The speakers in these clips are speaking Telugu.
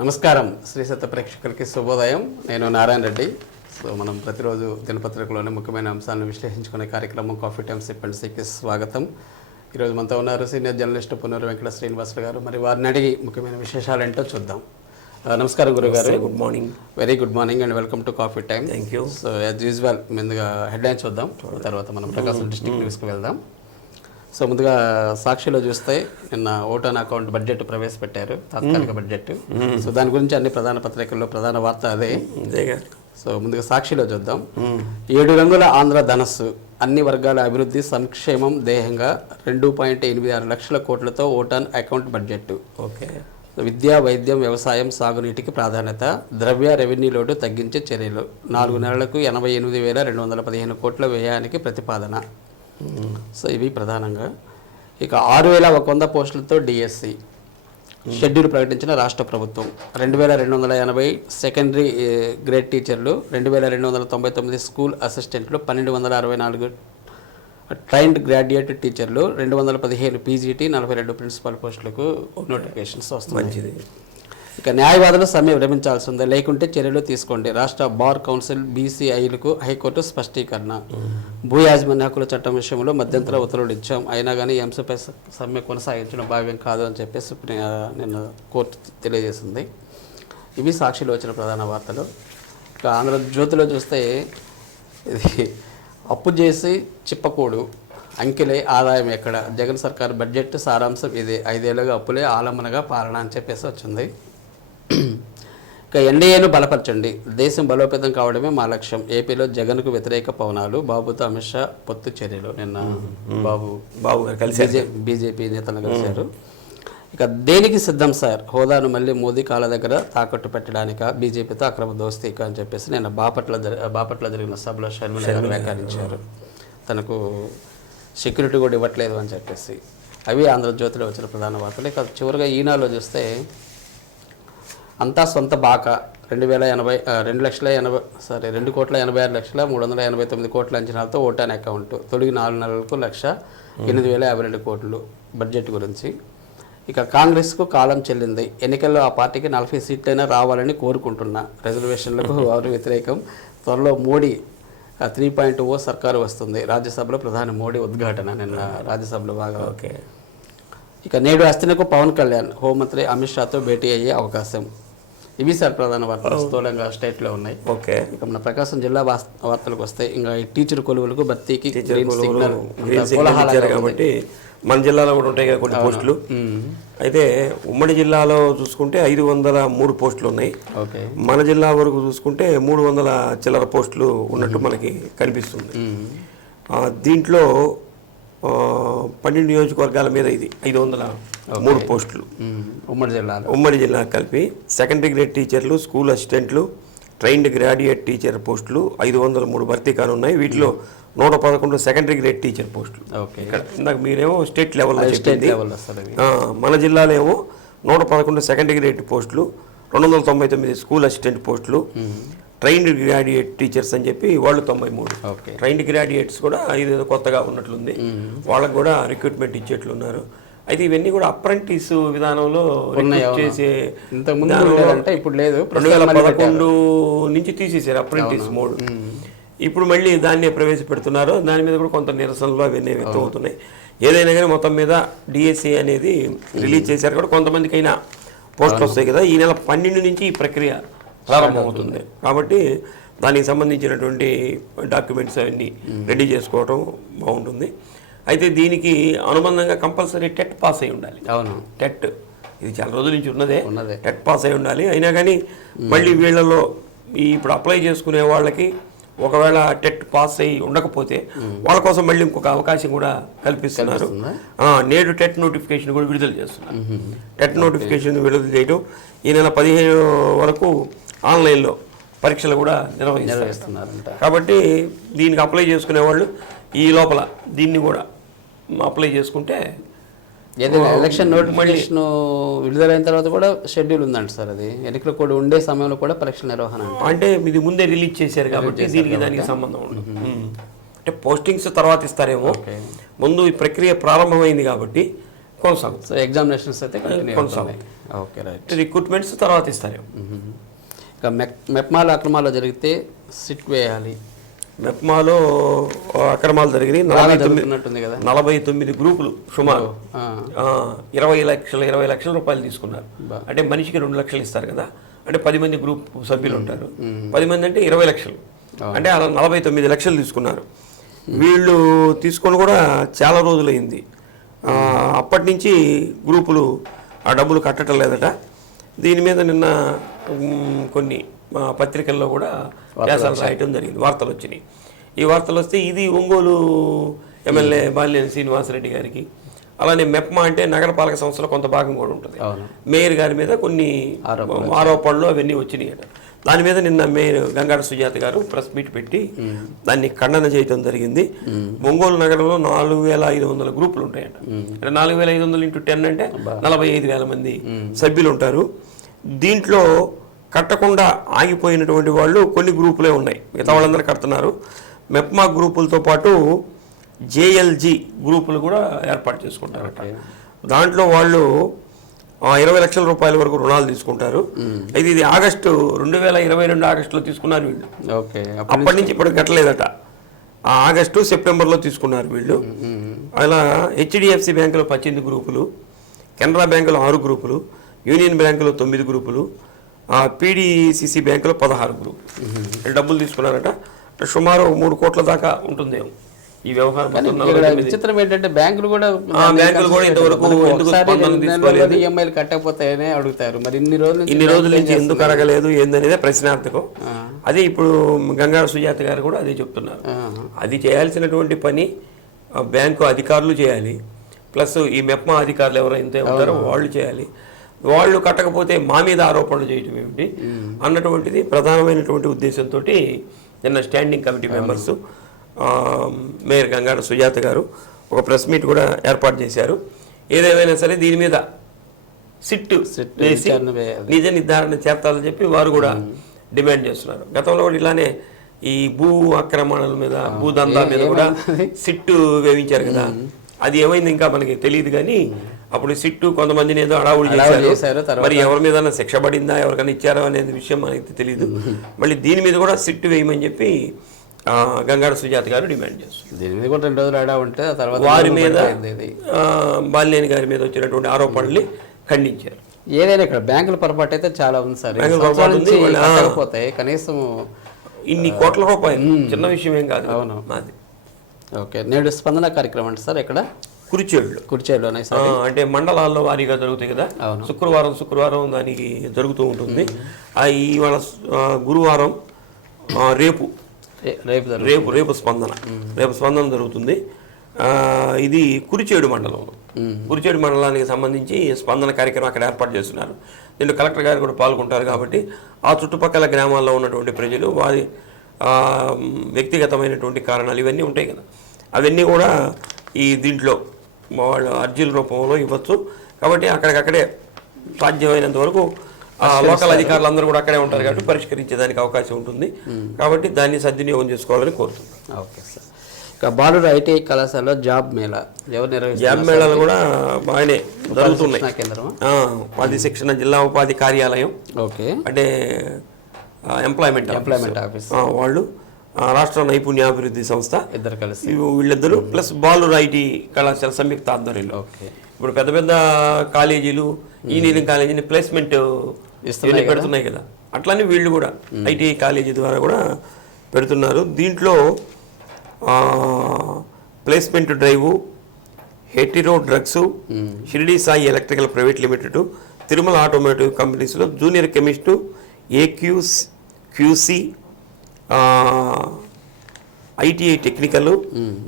నమస్కారం శ్రీ సత్య ప్రేక్షకులకి శుభోదయం. నేను నారాయణ రెడ్డి. సో మనం ప్రతిరోజు దినపత్రికలోనే ముఖ్యమైన అంశాలను విశ్లేషించుకునే కార్యక్రమం కాఫీ టైమ్ సిప్ అండ్ సికి స్వాగతం. ఈరోజు మనతో ఉన్నారు సీనియర్ జర్నలిస్ట్ పున్నూరు వెంకట శ్రీనివాసులు గారు. మరి వారిని అడిగి ముఖ్యమైన విశేషాలు ఏంటో చూద్దాం. నమస్కారం గురుగారు. Good morning. Very good morning and welcome to coffee time. Thank you. So as usual ముందుగా హెడ్లైన్స్ చూద్దాం, తర్వాత మనం ప్రకాశం డిస్ట్రిక్ట్ న్యూస్కి వెళ్దాం. సో ముందుగా సాక్షిలో చూస్తే నిన్న ఓటాన్ అకౌంట్ బడ్జెట్ ప్రవేశపెట్టారు, తాత్కాలిక బడ్జెట్. సో దాని గురించి అన్ని ప్రధాన పత్రికల్లో ప్రధాన వార్త అదే. సో ముందుగా సాక్షిలో చూద్దాం. 7 రంగుల ఆంధ్ర ధనస్సు, అన్ని వర్గాల అభివృద్ధి సంక్షేమం ధ్యేయంగా 2.86 లక్షల కోట్లతో ఓటాన్ అకౌంట్ బడ్జెట్. ఓకే. విద్య, వైద్యం, వ్యవసాయం, సాగునీటికి ప్రాధాన్యత, ద్రవ్య రెవెన్యూ లోటు తగ్గించే చర్యలు, 4 నెలలకు 88,215 కోట్ల వ్యయానికి ప్రతిపాదన. సో ఇవి ప్రధానంగా. ఇక 6,100 పోస్టులతో డిఎస్సి షెడ్యూల్ ప్రకటించిన రాష్ట్ర ప్రభుత్వం. 2,280 సెకండరీ గ్రేడ్ టీచర్లు, 2,299 స్కూల్ అసిస్టెంట్లు, 1,264 ట్రైన్డ్ గ్రాడ్యుయేట్ టీచర్లు, 215 పీజీటీ, 42 ప్రిన్సిపల్ పోస్టులకు నోటిఫికేషన్స్ వస్తున్నాయి. ఇక న్యాయవాదులు సమ్మె విరమించాల్సి ఉంది, లేకుంటే చర్యలు తీసుకోండి. రాష్ట్ర బార్ కౌన్సిల్ బీసీఐలకు హైకోర్టు స్పష్టీకరణ. భూ యాజమాన్య హక్కుల చట్టం విషయంలో మధ్యంతర ఉత్తర్వులు ఇచ్చాం, అయినా కానీ ఈ అంశంపై సమ్మె కొనసాగించడం భావ్యం కాదు అని చెప్పేసి నిన్న కోర్టు తెలియజేసింది. ఇవి సాక్షిలో వచ్చిన ప్రధాన వార్తలు. ఇక ఆంధ్రజ్యోతిలో చూస్తే ఇది అప్పు చేసి చిప్పకూడు, అంకెలే ఆదాయం ఎక్కడ, జగన్ సర్కార్ బడ్జెట్ సారాంశం ఇదే, 5 ఏళ్ళుగా అప్పులే ఆలంబనగా పాలన అని చెప్పేసి వచ్చింది. ఇక ఎన్డీఏను బలపరచండి, దేశం బలోపేతం కావడమే మా లక్ష్యం, ఏపీలో జగన్కు వ్యతిరేక పవనాలు, బాబుతో అమిత్ షా పొత్తు చర్యలు. నిన్న బాబు కలిసి బీజేపీ నేతలు కలిశారు. ఇక దేనికి సిద్ధం సార్, హోదాను మళ్ళీ మోదీ కాళ్ళ దగ్గర తాకట్టు పెట్టడానిక, బీజేపీతో అక్రమ దోస్తీక అని చెప్పేసి నేను బాపట్ల జరిగిన సభలో షర్మిల గారు వ్యాఖ్యానించారు. తనకు సెక్యూరిటీ కూడా ఇవ్వట్లేదు అని చెప్పేసి. అవి ఆంధ్రజ్యోతిలో వచ్చిన ప్రధాన వార్తలు. ఇక చివరిగా ఈనాడులో చూస్తే అంతా సొంత బాకా, 2,86,389 కోట్ల అంచనాలతో ఓటాన్ అకౌంట్, తొలి 4 నెలలకు 1,08,052 కోట్లు బడ్జెట్ గురించి. ఇక కాంగ్రెస్కు కాలం చెల్లింది, ఎన్నికల్లో ఆ పార్టీకి 40 సీట్లైనా రావాలని కోరుకుంటున్నా, రిజర్వేషన్లకు వారు వ్యతిరేకం, త్వరలో మోడీ 3.0 సర్కారు వస్తుంది, రాజ్యసభలో ప్రధాని మోడీ ఉద్ఘాటన. నిన్న రాజ్యసభలో బాగా. ఓకే. ఇక నేడు అస్థినకు పవన్ కళ్యాణ్, హోంమంత్రి అమిత్ షాతో భేటీ అయ్యే అవకాశం. ఇవి సార్ ప్రధాన వార్తలు స్థూలంగా స్టేట్లో ఉన్నాయి. ఓకే. ఇక మన ప్రకాశం జిల్లా వార్తలకు వస్తే ఇంకా ఈ టీచర్ కొలువులకు భర్తీకి కాబట్టి మన జిల్లాలో కూడా ఉంటాయి కదా కొన్ని పోస్టులు. అయితే ఉమ్మడి జిల్లాలో చూసుకుంటే 503 పోస్టులు ఉన్నాయి. మన జిల్లా వరకు చూసుకుంటే 300 చిల్లర పోస్టులు ఉన్నట్టు మనకి కనిపిస్తుంది. దీంట్లో 12 నియోజకవర్గాల మీద ఇది 503 పోస్టులు ఉమ్మడి జిల్లా కలిపి. సెకండరీ గ్రేడ్ టీచర్లు, స్కూల్ అసిస్టెంట్లు, ట్రైన్డ్ గ్రాడ్యుయేట్ టీచర్ పోస్టులు 503 భర్తీ కానున్నాయి. వీటిలో 111 సెకండరీ గ్రేడ్ టీచర్ పోస్టులు. ఇక్కడ ఇందాక మీరేమో స్టేట్ లెవెల్లో చెప్పింది, మన జిల్లాలో ఏమో 111 సెకండరీ గ్రేడ్ పోస్టులు, 299 స్కూల్ అసిస్టెంట్ పోస్టులు, ట్రైన్డ్ గ్రాడ్యుయేట్ టీచర్స్ అని చెప్పి వాళ్ళు 93. ట్రైన్డ్ గ్రాడ్యుయేట్స్ కూడా ఇదేదో కొత్తగా ఉన్నట్లుంది, వాళ్ళకు కూడా రిక్రూట్మెంట్ ఇచ్చేట్లున్నారు. అయితే ఇవన్నీ కూడా అప్రెంటిస్ విధానంలో చేసే, 2011 నుంచి తీసేసారు అప్రెంటిస్ మోడ్. ఇప్పుడు మళ్ళీ దాన్ని ప్రవేశపెడుతున్నారు. దాని మీద కూడా కొంత నిరసనలు అవన్నీ వ్యక్తం అవుతున్నాయి. ఏదైనా కానీ మొత్తం మీద డిఎస్సి అనేది రిలీజ్ చేశారు కూడా, కొంతమందికి అయినా పోస్టులు వస్తాయి కదా. ఈ నెల 12 నుంచి ఈ ప్రక్రియ ప్రారంభమవుతుంది కాబట్టి దానికి సంబంధించినటువంటి డాక్యుమెంట్స్ అవన్నీ రెడీ చేసుకోవడం బాగుంటుంది. అయితే దీనికి అనుబంధంగా కంపల్సరీ టెట్ పాస్ అయి ఉండాలి. అవును, టెట్ ఇది చాలా రోజుల నుంచి ఉన్నదే, టెట్ పాస్ అయి ఉండాలి. అయినా కానీ మళ్ళీ వీళ్ళలో ఇప్పుడు అప్లై చేసుకునే వాళ్ళకి ఒకవేళ టెట్ పాస్ అయ్యి ఉండకపోతే వాళ్ళ కోసం మళ్ళీ ఇంకొక అవకాశం కూడా కల్పిస్తున్నారు. నేడు టెట్ నోటిఫికేషన్ కూడా విడుదల చేస్తున్నారు. టెట్ నోటిఫికేషన్ విడుదల చేయడం ఈ నెల 15 వరకు ఆన్లైన్లో పరీక్షలు కూడా నిర్వహిస్తున్నారు. కాబట్టి దీనికి అప్లై చేసుకునే వాళ్ళు ఈ లోపల దీన్ని కూడా అప్లై చేసుకుంటే ఏదైనా ఎలక్షన్ నోటిఫికేషన్ విడుదలైన తర్వాత కూడా షెడ్యూల్ ఉందండి సార్. అది ఎన్నికల కూడా ఉండే సమయంలో కూడా పరీక్షల నిర్వహణ అంటే ఇది ముందే రిలీజ్ చేశారు కాబట్టి దీనికి దానికి సంబంధం ఉండదు. అంటే పోస్టింగ్స్ తర్వాత ఇస్తారేమో, ముందు ఈ ప్రక్రియ ప్రారంభమైంది కాబట్టి కొనసాగుతుంది. సో ఎగ్జామినేషన్స్ అయితే కంటిన్యూ అవుతున్నాయి. Okay, right. రిక్రూట్మెంట్స్ తర్వాత ఇస్తారు. ఇంకా మెప్మాలో అక్రమాలు జరిగితే సిట్ వేయాలి. మెప్మాలో అక్రమాలు జరిగినాయి. జరుగుతున్నట్టుంది కదా. 49 గ్రూపులు సుమారు 20 లక్షల రూపాయలు తీసుకున్నారు. అంటే మనిషికి 2 లక్షలు ఇస్తారు కదా, అంటే 10 మంది గ్రూప్ సభ్యులు ఉంటారు. 10 మంది అంటే 20 లక్షలు, అంటే అలా 49 లక్షలు తీసుకున్నారు. వీళ్ళు తీసుకొని కూడా చాలా రోజులైంది. అప్పటి నుంచి గ్రూపులు ఆ డబ్బులు కట్టడం లేదట. దీని మీద నిన్న కొన్ని పత్రికల్లో కూడా వ్యాసాలు రాయటం జరిగింది, వార్తలు వచ్చినాయి. ఈ వార్తలు వస్తే ఇది ఒంగోలు ఎమ్మెల్యే బాలినేని శ్రీనివాసరెడ్డి గారికి, అలానే మెప్మా అంటే నగరపాలక సంస్థలో కొంత భాగం కూడా ఉంటుంది, మేయర్ గారి మీద కొన్ని ఆరోపణలు అవన్నీ వచ్చినాయట. దాని మీద నిన్న మేయర్ గంగాడ సుజాత గారు ప్రెస్ మీట్ పెట్టి దాన్ని ఖండన చేయడం జరిగింది. ఒంగోలు నగరంలో 4,500 గ్రూపులు ఉంటాయట. అంటే 4,500 × 10 అంటే 45,000 మంది సభ్యులు ఉంటారు. దీంట్లో కట్టకుండా ఆగిపోయినటువంటి వాళ్ళు కొన్ని గ్రూపులే ఉన్నాయి, మిగతా వాళ్ళందరూ కడుతున్నారు. మెప్మా గ్రూపులతో పాటు జేఎల్జీ గ్రూపులు కూడా ఏర్పాటు చేసుకుంటారట. దాంట్లో వాళ్ళు 20 లక్షల రూపాయల వరకు రుణాలు తీసుకుంటారు. అయితే ఇది ఆగస్టు 2022 ఆగస్టులో తీసుకున్నారు వీళ్ళు. అప్పటి నుంచి ఇప్పుడు కట్టలేదట. ఆగస్టు సెప్టెంబర్లో తీసుకున్నారు వీళ్ళు. అలా హెచ్డిఎఫ్సి బ్యాంకులో 18 గ్రూపులు, కెనరా బ్యాంకులో 6 గ్రూపులు, యూనియన్ బ్యాంకులో 9 గ్రూపులు, పీడీసీసీ బ్యాంకులో 16 గ్రూపులు డబ్బులు తీసుకున్నారట. సుమారు 3 కోట్ల దాకా ఉంటుందేమో ఈ వ్యవహారం. విచిత్రం ఏంటంటే బ్యాంకులు కూడా ఇంతవరకు ఈఎంఐలు కట్టకపోతేనే అడుగుతారు. మరి ఇన్ని రోజుల నుంచి ఎందుకు అడగలేదు ఏందనేదే ప్రశ్నార్థకం. అదే ఇప్పుడు గంగాడ సుజాత గారు కూడా అదే చెప్తున్నారు. అది చేయాల్సినటువంటి పని బ్యాంకు అధికారులు చేయాలి, ప్లస్ ఈ మెప్మా అధికారులు ఎవరైతే ఉంటారో వాళ్ళు చేయాలి. వాళ్ళు కట్టకపోతే మా మీద ఆరోపణలు చేయటం ఏమిటి అన్నటువంటిది ప్రధానమైనటువంటి ఉద్దేశంతో నిన్న standing committee members mayor Gangada Sujatha గారు ఒక ప్రెస్ మీట్ కూడా ఏర్పాటు చేశారు. ఏదేమైనా సరే దీని మీద సిట్ వేసి నిజ నిర్ధారణ చేర్చాలని చెప్పి వారు కూడా డిమాండ్ చేస్తున్నారు. గతంలో కూడా ఇలానే ఈ భూ ఆక్రమణల మీద, భూదందా మీద కూడా సిట్టు వేయించారు కదా. అది ఏమైంది ఇంకా మనకి తెలియదు, కానీ అప్పుడు సిట్టు కొంతమందిని ఏదో అడావుడు చేశారు. మరి ఎవరి మీద శిక్ష పడిందా, ఎవరికైనా ఇచ్చారో అనేది విషయం మనకి తెలియదు. మళ్ళీ దీని మీద కూడా సిట్టు వేయమని చెప్పి గంగాడ సుజాత గారు డిమాండ్ చేస్తారు. దీని మీద కూడా 2 రోజులు ఆడా ఉంటే వారి మీద బాలినేని గారి మీద వచ్చినటువంటి ఆరోపణల్ని ఖండించారు. ఏదైనా ఇక్కడ బ్యాంకుల పొరపాటు అయితే చాలా ఉంది సార్. పోతాయి కనీసం ఇన్ని కోట్ల రూపాయలు చిన్న విషయం ఏం కాదు. అవును, మాది. ఓకే, నేడు స్పందన కార్యక్రమం అంటే సార్ ఎక్కడ? కుర్చేడులో అంటే మండలాల్లో వారీగా జరుగుతాయి కదా. శుక్రవారం దానికి జరుగుతూ ఉంటుంది. ఇవాళ గురువారం రేపు స్పందన జరుగుతుంది. ఇది కురిచేడు మండలంలో, కురిచేడు మండలానికి సంబంధించి స్పందన కార్యక్రమం అక్కడ ఏర్పాటు చేస్తున్నారు. దీంట్లో కలెక్టర్ గారు కూడా పాల్గొంటారు. కాబట్టి ఆ చుట్టుపక్కల గ్రామాల్లో ఉన్నటువంటి ప్రజలు వారి వ్యక్తిగతమైనటువంటి కారణాలు ఇవన్నీ ఉంటాయి కదా, అవన్నీ కూడా ఈ దీంట్లో వాళ్ళు అర్జీల రూపంలో ఇవ్వచ్చు. కాబట్టి అక్కడికక్కడే సాధ్యమైనంత వరకు లోకల్ అధికారులు అందరూ కూడా అక్కడే ఉంటారు కాబట్టి పరిష్కరించేదానికి అవకాశం ఉంటుంది. కాబట్టి దాన్ని సద్వినియోగం చేసుకోవాలని కోరుతున్నాను. Okay sir. ఇక బాలురు ఐటీఐ కళాశాలలో జాబ్ మేళా జాబ్ మేళాలు కూడా బాగానే జరుగుతున్నాయి. ఉపాధి శిక్షణ జిల్లా ఉపాధి కార్యాలయం, ఓకే, అంటే ఎంప్లాయ్మెంట్ ఆఫీస్ వాళ్ళు, రాష్ట్ర నైపుణ్యాభివృద్ధి సంస్థ ఇద్దరు కలిసి, వీళ్ళిద్దరు ప్లస్ బాలురు ఐటీ కళాశాల సంయుక్త ఆధ్వర్యంలో ఇప్పుడు పెద్ద పెద్ద కాలేజీలు, ఇంజనీరింగ్ కాలేజీని ప్లేస్మెంట్ పెడుతున్నాయి కదా, అట్లానే వీళ్ళు కూడా ఐటీఐ కాలేజీ ద్వారా కూడా పెడుతున్నారు. దీంట్లో placement drive, Hetero drugs, Shirdi Sai electrical private limited, Tirumala automotive కంపెనీస్లో junior chemist, QC, ITI technical,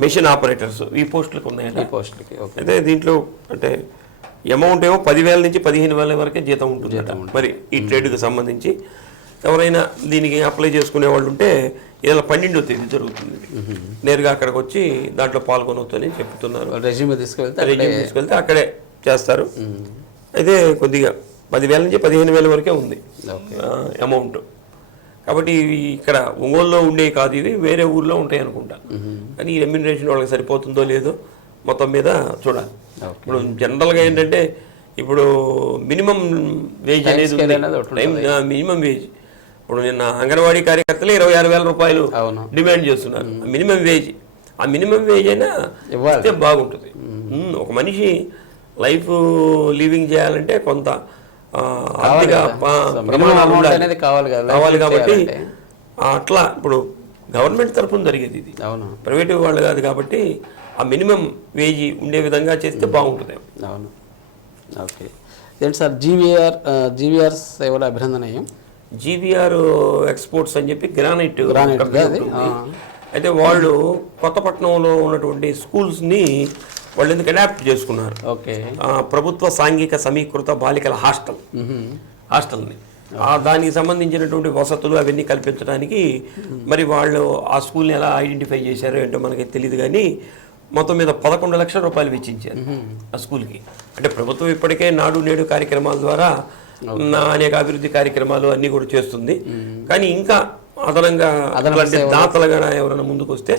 machine operators ఈ పోస్టులకు ఉన్నాయండి. అయితే దీంట్లో అంటే అమౌంట్ ఏమో 10,000 నుంచి 15,000 వరకే జీతం ఉంటుంది. మరి ఈ ట్రేడ్కి సంబంధించి ఎవరైనా దీనికి అప్లై చేసుకునే వాళ్ళు ఉంటే ఇలా 12వ తేదీ జరుగుతుంది. నేరుగా అక్కడికి వచ్చి దాంట్లో పాల్గొనవచ్చని చెప్తున్నారు. రెజ్యూమ్ తీసుకెళ్తే అక్కడే చేస్తారు. అయితే కొద్దిగా 10,000 నుంచి 15,000 వరకే ఉంది అమౌంట్. కాబట్టి ఇక్కడ ఒంగోలులో ఉండే కాదు, ఇవి వేరే ఊర్లో ఉంటాయి అనుకుంటా. కానీ ఈ రెమ్యూనరేషన్ వాళ్ళకి సరిపోతుందో లేదో మొత్తం మీద చూడాలి. ఇప్పుడు జనరల్గా ఏంటంటే ఇప్పుడు మినిమం వేజ్ అనేది మినిమం వేజ్ ఇప్పుడు నిన్న అంగన్వాడీ కార్యకర్తలు 26,000 రూపాయలు డిమాండ్ చేస్తున్నారు. మినిమం వేజ్, ఆ మినిమం వేజ్ అయినా ఇస్తే బాగుంటుంది. ఒక మనిషి లైఫ్ లివింగ్ చేయాలంటే కొంత ఆర్థిక ప్రమాణాలు కావాలి కాబట్టి అట్లా ఇప్పుడు గవర్నమెంట్ తరఫున జరిగేది ఇది, ప్రైవేట్ వాళ్ళు కాదు కాబట్టి ఆ మినిమం వేజ్ ఉండే విధంగా చేస్తే బాగుంటుంది. అవును, ఓకే. ఏంటి సార్ జీవీఆర్ సేవల అభినందనీయం. జీవీఆర్ ఎక్స్పోర్ట్స్ అని చెప్పి గ్రానైట్ అయితే వాళ్ళు కొత్తపట్నంలో ఉన్నటువంటి స్కూల్స్ని వాళ్ళు ఎందుకు అడాప్ట్ చేసుకున్నారు. ప్రభుత్వ సాంఘిక సమీకృత బాలికల హాస్టల్ని దానికి సంబంధించినటువంటి వసతులు అవన్నీ కల్పించడానికి మరి వాళ్ళు ఆ స్కూల్ని ఎలా ఐడెంటిఫై చేశారో ఏంటో మనకి తెలియదు, కానీ మొత్తం మీద 11 లక్షల రూపాయలు వెచ్చించారు ఆ స్కూల్కి. అంటే ప్రభుత్వం ఇప్పటికే నాడు నేడు కార్యక్రమాల ద్వారా అనేక అభివృద్ధి కార్యక్రమాలు అన్నీ కూడా చేస్తుంది, కానీ ఇంకా అదనంగా దాతలుగా ఎవరైనా ముందుకు వస్తే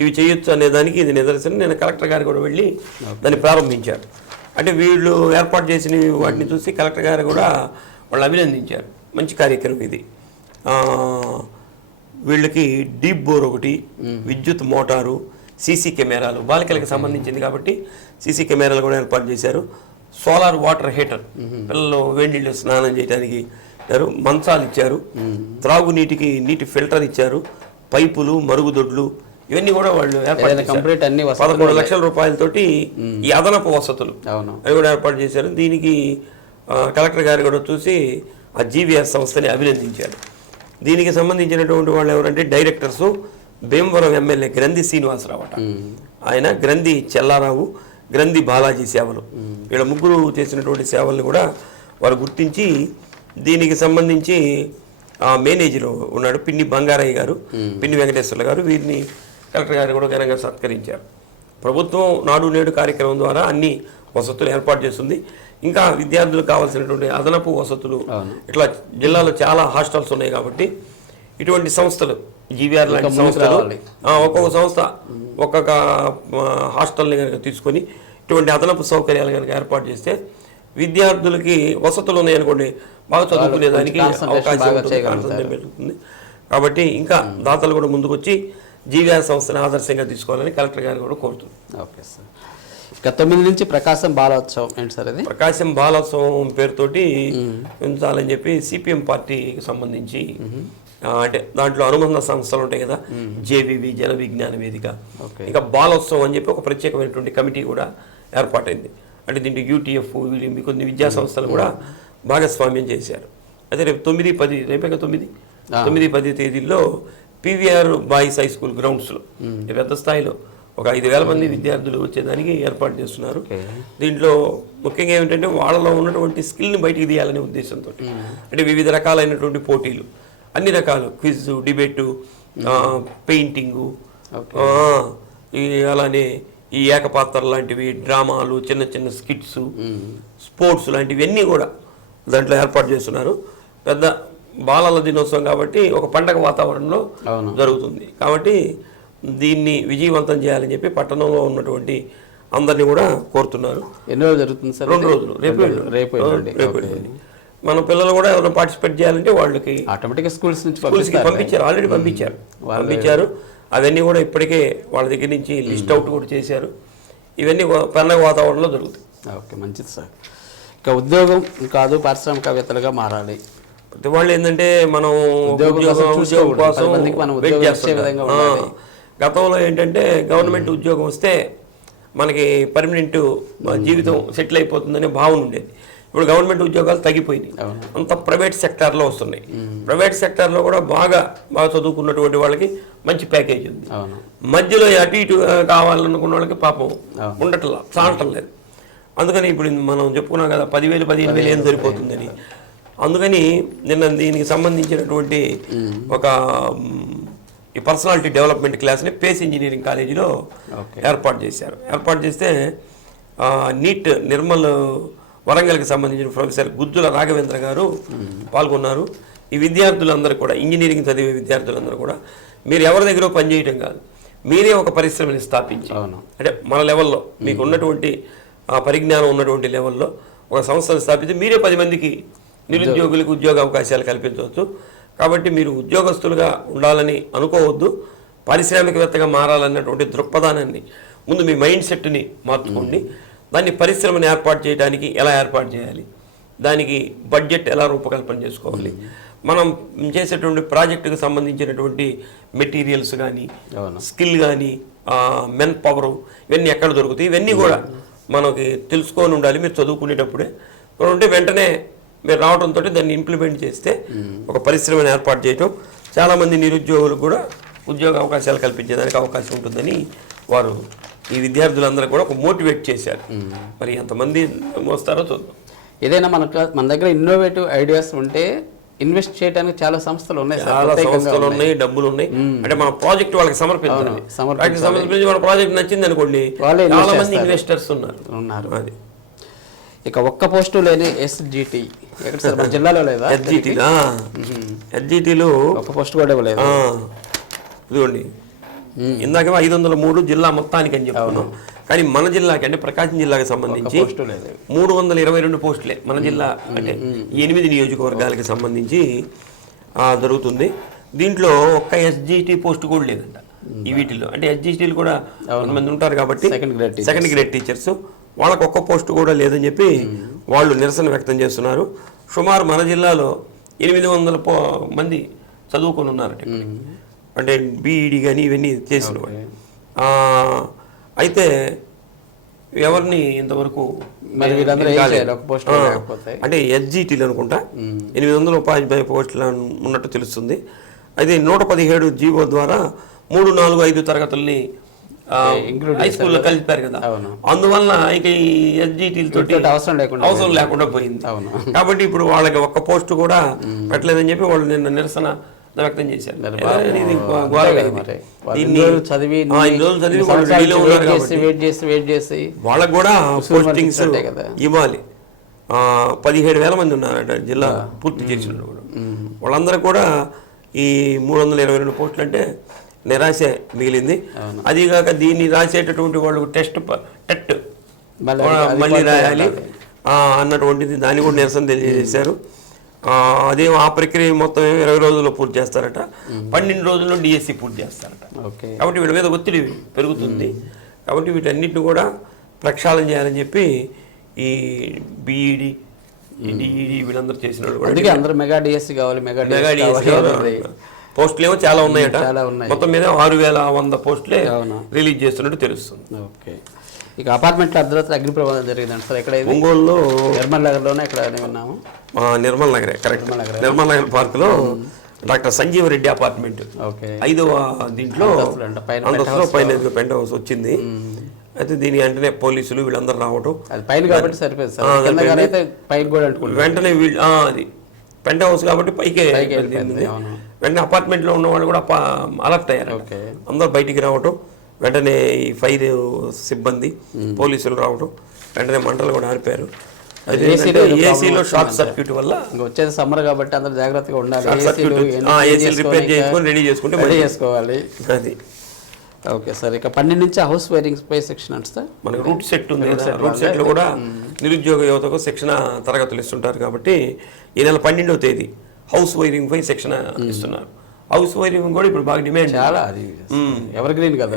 ఇవి చేయొచ్చు అనే దానికి ఇది నిదర్శనం. నేను కలెక్టర్ గారు కూడా వెళ్ళి దాన్ని ప్రారంభించారు. అంటే వీళ్ళు ఏర్పాటు చేసిన వాటిని చూసి కలెక్టర్ గారు కూడా వాళ్ళు అభినందించారు. మంచి కార్యక్రమం ఇది. వీళ్ళకి డీప్ బోర్ ఒకటి, విద్యుత్ మోటారు, సీసీ కెమెరాలు, బాలికలకు సంబంధించింది కాబట్టి సీసీ కెమెరాలు కూడా ఏర్పాటు చేశారు. సోలార్ వాటర్ హీటర్, పిల్లలు వేడి నీళ్ళు స్నానం చేయడానికి ఇచ్చారు. మంచాలు ఇచ్చారు, త్రాగునీటికి నీటి ఫిల్టర్ ఇచ్చారు, పైపులు, మరుగుదొడ్లు ఇవన్నీ కూడా వాళ్ళు ఏర్పాటు చేశారు. 13 లక్షల రూపాయలతోటి ఈ అదనపు వసతులు అవి కూడా ఏర్పాటు చేశారు. దీనికి కలెక్టర్ గారు కూడా చూసి ఆ జీవీఆర్ సంస్థని అభినందించారు. దీనికి సంబంధించినటువంటి వాళ్ళు ఎవరంటే డైరెక్టర్సు భీమవరం ఎమ్మెల్యే గ్రంథి శ్రీనివాసరావు అట, ఆయన గ్రంథి చెల్లారావు, గ్రంథి బాలాజీ సేవలు, వీళ్ళ ముగ్గురు చేసినటువంటి సేవల్ని కూడా వారు గుర్తించి దీనికి సంబంధించి మేనేజర్ ఉన్నాడు పిన్ని బంగారయ్య గారు, పిన్ని వెంకటేశ్వర్ల గారు, వీరిని కలెక్టర్ గారు కూడా ఘనంగా సత్కరించారు. ప్రభుత్వం నాడు నేడు కార్యక్రమం ద్వారా అన్ని వసతులు ఏర్పాటు చేస్తుంది. ఇంకా విద్యార్థులకు కావాల్సినటువంటి అదనపు వసతులు ఇట్లా జిల్లాలో చాలా హాస్టల్స్ ఉన్నాయి కాబట్టి ఇటువంటి సంస్థలు జీవీఆర్ లాంటి సంస్థలు ఒక్కొక్క సంస్థ ఒక్కొక్క హాస్టల్ని కనుక తీసుకొని ఇటువంటి అదనపు సౌకర్యాలు కనుక ఏర్పాటు చేస్తే విద్యార్థులకి వసతులు ఉన్నాయనుకోండి బాగా చదువుకునేదానికి అవకాశం పెరుగుతుంది. కాబట్టి ఇంకా దాతలు కూడా ముందుకు వచ్చి జీవీఆర్ సంస్థను ఆదర్శంగా తీసుకోవాలని కలెక్టర్ గారు కూడా కోరుతున్నారు. Okay sir. ఇక 9 నుంచి ప్రకాశం బాలోత్సవం ఏంటి సార్ అది? ప్రకాశం బాలోత్సవం పేరుతోటి ఉంచాలని చెప్పి సిపిఎం పార్టీకి సంబంధించి అంటే దాంట్లో అనుబంధ సంస్థలు ఉంటాయి కదా, జేవివి జన విజ్ఞాన వేదిక, ఇంకా బాలోత్సవం అని చెప్పి ఒక ప్రత్యేకమైనటువంటి కమిటీ కూడా ఏర్పాటైంది. అంటే దీంట్లో యూటీఎఫ్ కొన్ని విద్యా సంస్థలు కూడా భాగస్వామ్యం చేశారు. అయితే రేపు 9-10 తేదీల్లో పీవీఆర్ బాయ్స్ హై స్కూల్ గ్రౌండ్స్లో పెద్ద స్థాయిలో ఒక 5,000 మంది విద్యార్థులు వచ్చేదానికి ఏర్పాటు చేస్తున్నారు. దీంట్లో ముఖ్యంగా ఏమిటంటే వాళ్ళలో ఉన్నటువంటి స్కిల్ని బయటికి తీయాలనే ఉద్దేశంతో అంటే వివిధ రకాలైనటువంటి పోటీలు, అన్ని రకాలు క్విజ్, డిబేటు, పెయింటింగు, అలానే ఈ ఏకపాత్ర లాంటివి, డ్రామాలు, చిన్న చిన్న స్కిట్స్, స్పోర్ట్స్ లాంటివి అన్నీ కూడా దాంట్లో ఏర్పాటు చేస్తున్నారు. పెద్ద బాలల దినోత్సవం కాబట్టి ఒక పండగ వాతావరణంలో జరుగుతుంది కాబట్టి దీన్ని విజయవంతం చేయాలని చెప్పి పట్టణంలో ఉన్నటువంటి అందరినీ కూడా కోరుతున్నారు. ఎన్ని రోజులు జరుగుతుంది సార్? 2 రోజులు, రేపు మన పిల్లలు కూడా ఎవరైనా పార్టిసిపేట్ చేయాలంటే వాళ్ళకి ఆటోమేటిక్గా స్కూల్స్కి పంపించారు, ఆల్రెడీ పంపించారు. అవన్నీ కూడా ఇప్పటికే వాళ్ళ దగ్గర నుంచి లిస్ట్ అవుట్ కూడా చేశారు. ఇవన్నీ పండగ వాతావరణంలో జరుగుతాయి. ఓకే, మంచిది సార్. ఇక ఉద్యోగం కాదు పారిశ్రామికవేత్తలుగా మారాలి. ప్రతి వాళ్ళు ఏంటంటే మనం ఉద్యోగం కోసం వెయిట్ చేస్తున్నాం. గతంలో ఏంటంటే గవర్నమెంట్ ఉద్యోగం వస్తే మనకి పర్మనెంట్ జీవితం సెటిల్ అయిపోతుందనే భావన ఉండేది. ఇప్పుడు గవర్నమెంట్ ఉద్యోగాలు తగ్గిపోయినాయి, అంత ప్రైవేట్ సెక్టార్లో వస్తున్నాయి. ప్రైవేట్ సెక్టార్లో కూడా బాగా చదువుకున్నటువంటి వాళ్ళకి మంచి ప్యాకేజ్ ఉంది. మధ్యలో అటు ఇటు కావాలనుకున్న వాళ్ళకి పాపం ఉండట్లా, చాలటం లేదు. అందుకని ఇప్పుడు మనం చెప్పుకున్నాం కదా 10,000-15,000 ఏం సరిపోతుందని. అందుకని నిన్న దీనికి సంబంధించినటువంటి ఒక ఈ పర్సనాలిటీ డెవలప్మెంట్ క్లాస్ని పేస్ ఇంజనీరింగ్ కాలేజీలో ఏర్పాటు చేశారు. ఏర్పాటు చేస్తే నీట్ నిర్మల్ వరంగల్కి సంబంధించిన ప్రొఫెసర్ గుజ్జుల రాఘవేంద్ర గారు పాల్గొన్నారు. ఈ విద్యార్థులందరూ కూడా ఇంజనీరింగ్ చదివే విద్యార్థులందరూ కూడా మీరు ఎవరి దగ్గర పనిచేయటం కాదు, మీరే ఒక పరిశ్రమని స్థాపించి అవును. అంటే మన లెవెల్లో మీకు ఉన్నటువంటి పరిజ్ఞానం ఉన్నటువంటి లెవెల్లో ఒక సంస్థను స్థాపించి మీరే 10 మందికి నిరుద్యోగులకు ఉద్యోగ అవకాశాలు కల్పించవచ్చు. కాబట్టి మీరు ఉద్యోగస్తులుగా ఉండాలని అనుకోవద్దు, పారిశ్రామికవేత్తగా మారాలన్నటువంటి దృక్పథానాన్ని ముందు మీ మైండ్ సెట్ని మార్చుకోండి. దాన్ని పరిశ్రమను ఏర్పాటు చేయడానికి ఎలా ఏర్పాటు చేయాలి, దానికి బడ్జెట్ ఎలా రూపకల్పన చేసుకోవాలి, మనం చేసేటువంటి ప్రాజెక్టుకు సంబంధించినటువంటి మెటీరియల్స్ కానీ స్కిల్ కానీ మెన్ పవర్ ఇవన్నీ ఎక్కడ దొరుకుతాయి, ఇవన్నీ కూడా మనకి తెలుసుకొని ఉండాలి. మీరు చదువుకునేటప్పుడే ఉంటే వెంటనే మీరు రావడంతో దాన్ని ఇంప్లిమెంట్ చేస్తే ఒక పరిశ్రమను ఏర్పాటు చేయటం, చాలామంది నిరుద్యోగులకు కూడా ఉద్యోగ అవకాశాలు కల్పించేదానికి అవకాశం ఉంటుందని వారు ఈ విద్యార్థులందరూ కూడా ఒక మోటివేట్ చేశారు. మరి ఎంతమంది వస్తారో చూద్దాం. ఏదైనా మన దగ్గర ఇన్నోవేటివ్ ఐడియాస్ ఉంటే ఇన్వెస్ట్ చేయడానికి చాలా సంస్థలు ఉన్నాయి, చాలా సంస్థలు ఉన్నాయి, డబ్బులు ఉన్నాయి. అంటే మన ప్రాజెక్ట్ వాళ్ళకి సమర్పించాలి. సమర్పించి మన ప్రాజెక్ట్ నచ్చింది అనుకోండి, చాలా మంది ఇన్వెస్టర్స్ ఉన్నారు. అది ఇక ఒక్క పోస్టు లేని SGT ఎక్కడ సార్ మన జిల్లాలో లేదా? SGTలో ఒక్క పోస్ట్ కూడా ఇవ్వలేదు. ఇదిగోండి ఇందాక 503 జిల్లా మొత్తానికి అని చెప్పుకున్నాం, కానీ మన జిల్లాకి అంటే ప్రకాశం జిల్లాకి సంబంధించి 322 పోస్టులే మన జిల్లా అంటే 8 నియోజకవర్గాలకి సంబంధించి జరుగుతుంది. దీంట్లో ఒక్క SGT పోస్ట్ కూడా లేదంట ఈ వీటిలో. అంటే SGTలు కూడా కొంతమంది ఉంటారు కాబట్టి సెకండ్ గ్రేడ్ టీచర్స్, వాళ్ళకు ఒక్క పోస్టు కూడా లేదని చెప్పి వాళ్ళు నిరసన వ్యక్తం చేస్తున్నారు. సుమారు మన జిల్లాలో 800 మంది చదువుకొని ఉన్నారు, అంటే BED కానీ ఇవన్నీ చేసిన వాళ్ళు. అయితే ఎవరిని ఇంతవరకు అంటే SGTలు అనుకుంటా 800 ఉపాధ్యాయ పోస్టులు ఉన్నట్టు తెలుస్తుంది. అయితే 117 జీవో ద్వారా 3, 4, 5 తరగతుల్ని హై స్కూల్లో కలిపారు కదా, అందువల్ల ఇక ఈ SGTలతో అవసరం లేకుండా పోయింది. కాబట్టి ఇప్పుడు వాళ్ళకి ఒక్క పోస్టు కూడా పెట్టలేదని చెప్పి వాళ్ళు నిన్న నిరసన వ్యక్తం చేశారు. వాళ్ళకు కూడా పోస్టింగ్స్ ఇవ్వాలి. 17,000 మంది ఉన్నారట జిల్లా పూర్తి చేసిన వాళ్ళందరూ కూడా ఈ 322 పోస్టులు అంటే నిరాశ మిగిలింది. అదిగాక దీన్ని రాసేటటువంటి వాళ్ళు టెట్ మళ్ళీ రాయాలి అన్నటువంటిది, దాన్ని కూడా నిరసన తెలియజేశారు. అదే ఆ ప్రక్రియ మొత్తం 20 రోజుల్లో పూర్తి చేస్తారట, 12 రోజుల్లో DSC పూర్తి చేస్తారట. కాబట్టి వీళ్ళ మీద ఒత్తిడి పెరుగుతుంది. కాబట్టి వీటన్నిటిని కూడా ప్రక్షాళన చేయాలని చెప్పి ఈ BED DED వీళ్ళందరూ చేసిన వాళ్ళు మెగా DSC కావాలి, పోస్టులు ఏమో చాలా ఉన్నాయట. మొత్తం మీద 6,100 పోస్టులే రిలీజ్ చేస్తున్నట్టు తెలుస్తుంది. ఓకే. ఇక అపార్ట్మెంట్లో అర్ధరాత్రి అగ్ని ప్రమాదం జరిగిందండి సార్. ఎక్కడ? ఒంగోలులో నిర్మల్ నగర్లోనే ఎక్కడ విన్నాము? నిర్మల్ నగరే కరెక్ట్. నిర్మల్ నగర్ పార్క్లో డాక్టర్ సంజీవ్ రెడ్డి అపార్ట్మెంట్ 5వ దీంట్లో అంతస్తులో పైన పెంట్ హౌస్ వచ్చింది. అయితే దీని వెంటనే పోలీసులు వీళ్ళందరూ రావటం వెంటనే అది పెంట్ హౌస్ కాబట్టి పైకే వెంటనే అపార్ట్మెంట్లో ఉన్న వాళ్ళు కూడా అలర్ట్ అయ్యారు. అందరూ బయటికి రావటం, వెంటనే ఈ ఫైర్ సిబ్బంది పోలీసులు రావటం, వెంటనే మంటలు కూడా ఆరిపారు. ఏసీలో షార్ట్ సర్క్యూట్ వల్ల వచ్చేది సమ్మర్ కాబట్టి అందరూ జాగ్రత్తగా ఉండాలి. ఏసీలు రిపేర్ చేసుకొని రెడీ చేసుకుంటే చేసుకోవాలి. అది ఓకే సార్. ఇక 12 నుంచి హౌస్ వైరింగ్ పై శిక్షణ అంటే మనకు రూట్ సెట్ ఉంది. రూట్ సెట్లో కూడా నిరుద్యోగ యువతకు శిక్షణ తరగతులు ఇస్తుంటారు. కాబట్టి ఈ నెల 12వ తేదీ హౌస్ వైరింగ్ పై శిక్షణ ఇస్తున్నారు. హౌస్ వైరింగ్ కూడా ఇప్పుడు బాగా డిమాండ్, చాలా ఎవర్ గ్రీన్ కదా.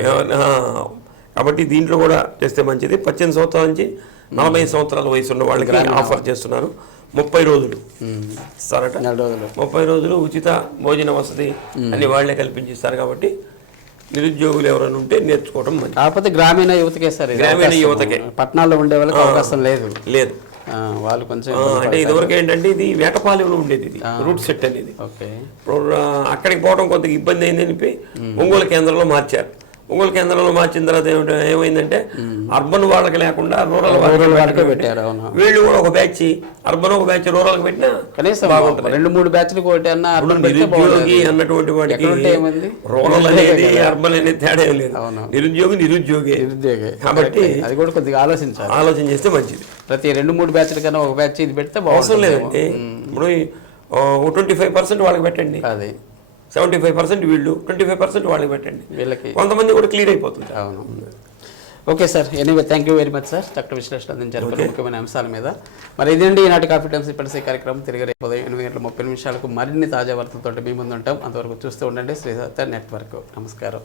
కాబట్టి దీంట్లో కూడా చేస్తే మంచిది. 18 సంవత్సరాల నుంచి 40 సంవత్సరాల వయసు ఉన్న వాళ్ళకి ఆఫర్ చేస్తున్నారు. 30 రోజులు ఇస్తారట. 30 రోజులు ఉచిత భోజన వసతి అని వాళ్లే కల్పించిస్తారు. కాబట్టి నిరుద్యోగులు ఎవరైనా ఉంటే నేర్చుకోవడం మంచిది. కాకపోతే గ్రామీణ యువతకే సార్, గ్రామీణ యువతకే. పట్టణాల్లో ఉండే వాళ్ళకి అవకాశం లేదు. వాళ్ళు కొంచెం అంటే ఇదివరకు ఏంటంటే ఇది వేటపాలెంలో ఉండేది ఇది రూట్ సెట్ అనేది. అక్కడికి పోవడం కొంత ఇబ్బంది అయిందని చెప్పి ఒంగోలు కేంద్రంలో మార్చారు. ఒంగోలు కేంద్రంలో మార్చిన తర్వాత ఏమైందంటే అర్బన్ వాళ్ళకి లేకుండా రూరల్ వాళ్ళకి పెట్టారు. వీళ్ళు కూడా ఒక బ్యాచ్ అర్బన్, ఒక బ్యాచ్ రూరల్ పెట్టినా కనీసం 2-3 బ్యాచ్లు నిరుద్యోగి అన్నటువంటి వాడికి రూరల్ అనేది అర్బన్ అనేది తేడా లేదు. నిరుద్యోగి. కాబట్టి అది కూడా కొద్దిగా ఆలోచన చేస్తే మంచిది. ప్రతి 2-3 బ్యాచ్ల కన్నా ఒక బ్యాచ్ ఇది పెడితే అవసరం లేదండి. ఇప్పుడు 25% వాళ్ళకి పెట్టండి, అది 75% వీళ్ళు, 25% వాళ్ళకి పెట్టండి, వీళ్ళకి కొంతమంది కూడా క్లియర్ అయిపోతుంది. అవును. Okay sir, anyway thank you very much sir, చక్కటి విశ్లేషణ అందించారు కొన్ని ముఖ్యమైన అంశాల మీద. మరి ఇదండి ఈనాటి కాన్ఫిడెన్స్ ఇప్పటిసీ కార్యక్రమం. తిరిగి రేపు ఉదయం 8:30 మరిన్ని తాజా వార్తలతో మీ ముందు ఉంటాం. అంతవరకు చూస్తూ ఉండండి శ్రీ సత్య నెట్వర్క్. నమస్కారం.